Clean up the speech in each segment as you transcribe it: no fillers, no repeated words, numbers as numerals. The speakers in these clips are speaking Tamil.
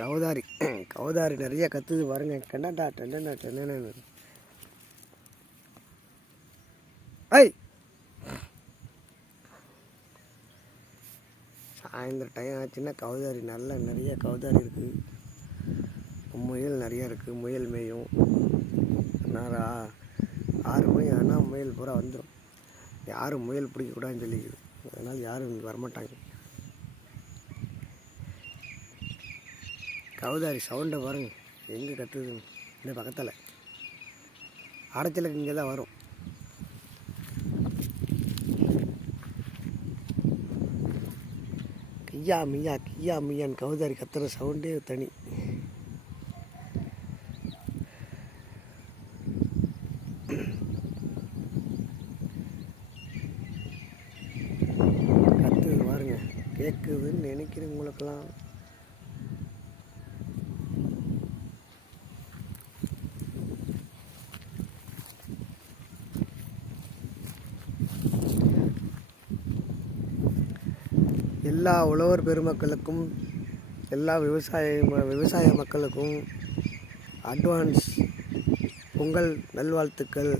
கவுதாரி கவுதாரி நிறைய கத்துது பாருங்க. கண்டா டெண்டா டென்னு ஐ சாயந்தரம் டைம் ஆச்சுன்னா கவுதாரி நிறைய கவுதாரி இருக்குது. முயல் நிறைய இருக்குது. முயல் மேயும் நேரம் 6 மணி ஆனால் முயல் பூரா வந்துடும். யாரும் முயல் பிடிக்கக்கூடாதுன்னு சொல்லிக்குது. அதனால் யாரும் இங்கே வரமாட்டாங்க. கவுதாரி சவுண்டை பாருங்க எங்கே கத்துது. இந்த பக்கத்தில் அடைச்சலுக்கு இங்கே தான் வரும். கியா மியான்னு கவுதாரி கத்துற சவுண்டே தனி. கத்துது பாருங்க, கேட்குதுன்னு நினைக்கிறேன் உங்களுக்கெல்லாம். எல்லா உழவர் பெருமக்களுக்கும், எல்லா விவசாய மக்களுக்கும் அட்வான்ஸ் பொங்கல் நல்வாழ்த்துக்கள்.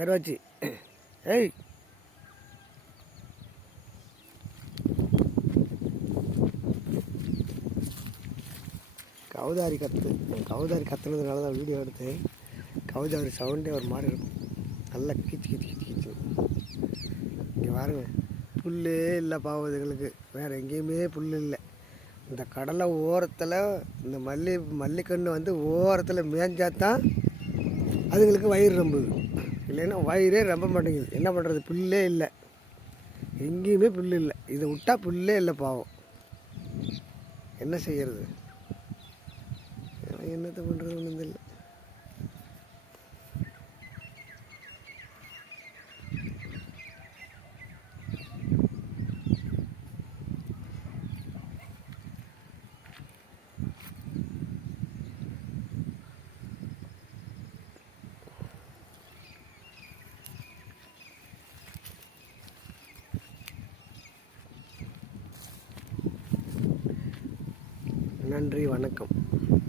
கருவாச்சி ஏய் கவுதாரி கத்துனதுனால தான் வீடியோ எடுத்தேன். கவுதாரி சவுண்டே ஒரு மாதிரி இருக்கும். நல்லா கீச்சு. இங்கே பாருங்க, புல்லே இல்லை பாவதுங்களுக்கு. வேறு எங்கேயுமே புல் இல்லை. இந்த கடலை ஓரத்தில் இந்த மல்லிக்கன்று வந்து ஓரத்தில் மேய்ஞ்சாதான் அதுங்களுக்கு வயிறு ரொம்புது. இல்லைன்னா வயிறே ரொம்ப மாட்டேங்குது. என்ன பண்ணுறது, புல்லே இல்லை. எங்கேயுமே புல் இல்லை. இதை விட்டால் புல்லே இல்லை பாவம். என்ன செய்கிறது, என்னத்தை பண்ணுறது ஒன்றும் இல்லை. நன்றி, வணக்கம்.